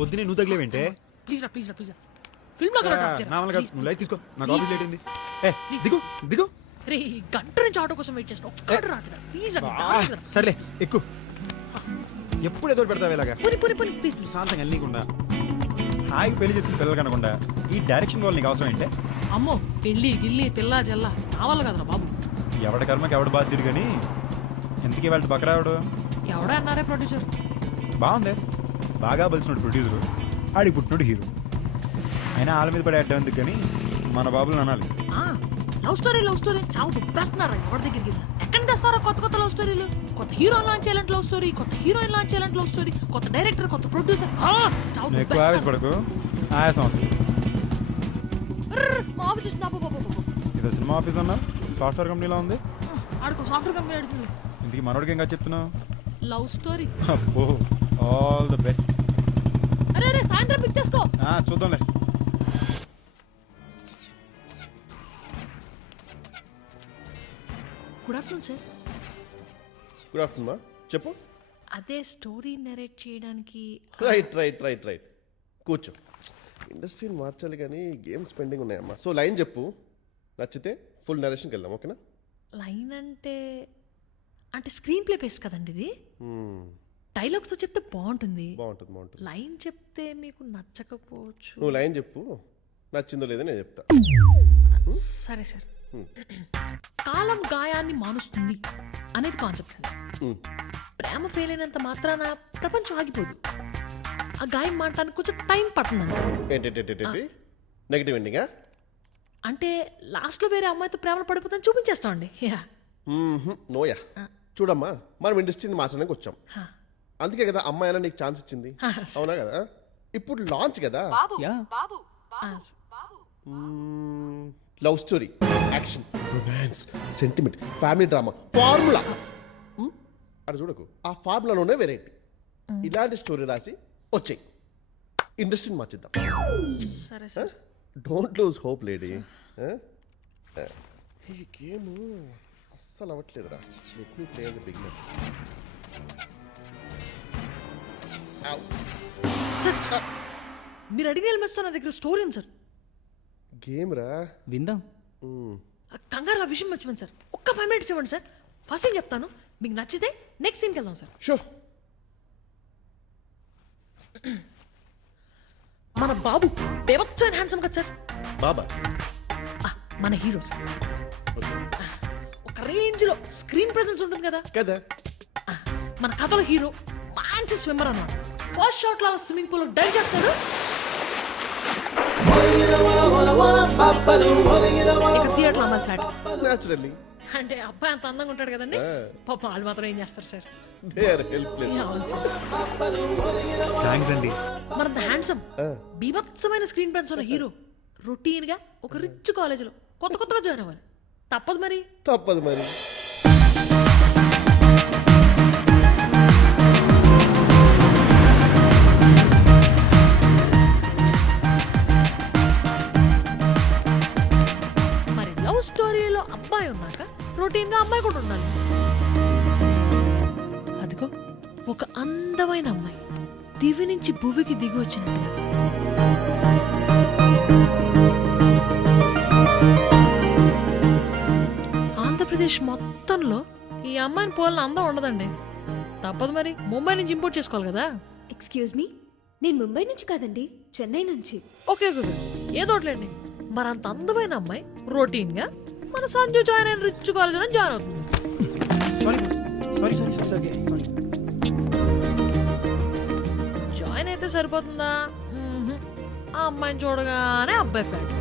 పొద్దునే నువ్వు తగిలేవేంటే ప్లీజ్ రా ఫిల్మ్ లో నువ్వు లైట్ తీసుకో నాకు ఆఫీస్ లేట్ అయింది. ఏ దిగు దిగు. రే గంట నుంచి ఆటో కోసం వెయిట్ చేస్తున్నా ఒక్కడు రాట్లేదు ప్లీజ్ సర్లే ఎక్కు. ఎప్పుడు ఎదురు పెడతావు ఇలాగా ప్లీజ్ శాంతంగా వెళ్ళకుండా హాయి పెళ్లి చేసుకుని పిల్లలు కనకుండా ఈ డైరెక్షన్ కావాలి నీకు అవసరం ఏంటే? అమ్మో పెళ్ళి గిల్లి పిల్ల జల్ల కావాలి కదరా బాబు. ఎవడ కర్మకి ఎవడ బాధ్యుడు కానీ ఎందుకు వాళ్ళ బకరావుడు ఎవడా అన్నారే ప్రొడ్యూసర్. బాగుంది, బాగా బలిసినోడు ప్రొడ్యూసరు, ఆడికి పుట్టినోడు హీరో. అయినా వాళ్ళ మీద పడే అడ్డం ఎందుకు కానీ మన బాబులు అనాలి. లవ్ స్టోరీ చావు దుబ్బేస్తున్నారా ఎవరి దగ్గరికి ఎక్కడ తెస్తారా కొత్త లవ్ స్టోరీలు. కొత్త హీరో లాంచ్ చేయాలంటే లవ్ స్టోరీ, కొత్త హీరోయిన్ లాంచ్ చేయాలంటే లవ్ స్టోరీ, కొత్త డైరెక్టర్, కొత్త ప్రొడ్యూసర్. ఎక్కువ ఆవేశపడకు, ఆయాసం వస్తుంది. మా ఆఫీస్ ఇది సినిమా ఆఫీస్ అన్నా సాఫ్ట్వేర్ కంపెనీలో ఉంది. ఆడుకో సాఫ్ట్వేర్ కంపెనీ నడుస్తుంది. ఇందుకు మనోడికి ఇంకా చెప్తున్నావు లవ్ స్టోరీ. అబ్బో ఆల్ ద బెస్ట్. అరే సాయంత్రం పిక్ చేసుకో. చూద్దాంలే. Good afternoon sir. Good afternoon. చెప్పు. అదే స్టోరీ నెరేట్ చేయడానికి. రైట్ కూర్చో. ఇండస్ట్రీని మార్చాలి కానీ గేమ్స్ పెండింగ్ ఉన్నాయమ్మా. సో లైన్ చెప్పు, నచ్చితే ఫుల్ నరేషన్కి వెళ్దాం. ఓకేనా? లైన్ అంటే స్క్రీన్ ప్లే బేస్డ్ కదండి ఇది. డైలాగ్స్ చెప్తే బాగుంటుంది. లైన్ చెప్తే మీకు నచ్చకపోవచ్చు. నువ్వు లైన్ చెప్పు, నచ్చిందో లేదో నేను చెప్తా. సరే సార్. కాలం గాయాన్ని మానుస్తుంది అనేది కాన్సెప్ట్ అండి. ప్రేమ ఫెయిల్ అయినంత మాత్రాన ప్రపంచం ఆగిపోదు. ఆ గాయం మానడానికి కొంచెం టైం పడుతుందండి. నెగటివ్ ఎండింగా? అంటే లాస్ట్ లో వేరే అమ్మాయితో ప్రేమలో పడిపోతాను చూపించేస్తామండి. నోయా. చూడమ్మా, మనం ఇండస్ట్రీని మార్చడానికి వచ్చాం. అందుకే కదా అమ్మాయి అయినా నీకు ఛాన్స్ ఇచ్చింది. అవునా కదా? ఇప్పుడు లాంచ్ కదా. Love story, action, romance, sentiment, family drama, formula. అది చూడకు, ఆ ఫార్ములాలోనే వెరైటీ. ఇలాంటి స్టోరీ రాసి వచ్చాయి, ఇండస్ట్రీని మార్చిద్దాం. సరే sir. Don't lose hope lady. ఈ గేమ్ అస్సలు అవ్వట్లేదురా. Let me play as a beginner. Sir మీరు అడిగిన ఎలిమెంట్స్ నా దగ్గర స్టోరీ ఉంది సార్. గేమ్ రా, విందాం. కంగారు ఆ విషయం మర్చిపోయింది సార్. ఒక్క 5 minutes ఇవ్వండి సార్. ఫస్ట్ సీన్ చెప్తాను, మీకు నచ్చితే నెక్స్ట్ సీన్కి వెళ్దాం సార్. షో. మన బాబు బేబచ్చన్ హ్యాండ్సమ్ కదా సార్. బాబా మన హీరో సార్. ఒక రేంజ్ లో స్క్రీన్ ప్రెజెన్స్ ఉంటుంది కదా కదా. మన కథలో హీరో మంచి స్విమ్మర్ అన్నమాట. ఫస్ట్ షాట్ లో స్విమ్మింగ్ పూల్ డైవ్ చేస్తాడు. ఇక్కడ థియేటర్ అమ్మాయి ఫ్లాట్. న్యాచురల్లీ. అంటే అబ్బాయి అంత అందంగా ఉంటాడు కదండి. పాప వాళ్ళు మాత్రం ఏం చేస్తారు sir. They are helpless. Thanks అండి. మనంత హ్యాండ్సమ్ బీభత్సమైన స్క్రీన్ ప్రెజెన్స్ ఉన్న హీరో రొటీన్ గా ఒక రిచ్ కాలేజీలో కొత్తగా జాయిన్ అవ్వాలి. తప్పదు మరి. మరి లవ్ స్టోరీలో అబ్బాయి ఉన్నాక రొటీన్ గా అమ్మాయి కూడా ఉండాలి. అదిగో ఒక అందమైన అమ్మాయి దివి నుంచి భువికి దిగి వచ్చినట్టుగా. ఆంధ్రప్రదేశ్ మొత్తంలో ఈ అమ్మాయిని పోలిన అందం ఉండదండి. తప్పదు మరి, ముంబై నుంచి ఇంపోర్ట్ చేసుకోవాలి కదా. ఎక్స్క్యూజ్ మీ, నేను ముంబై నుంచి కాదండి, చెన్నై నుంచి. ఓకే ఏదో ఒకట్లేండి. మరి అంత అందమైన అమ్మాయి రొటీన్ గా మన సంజు జాయిన్ అయిన రిచ్ కాలేజ్ అని జాయిన్ అవుతుంది. జాయిన్ అయితే సరిపోతుందా? ఆ అమ్మాయిని చూడగానే అబ్బాయి ఫ్లాట్.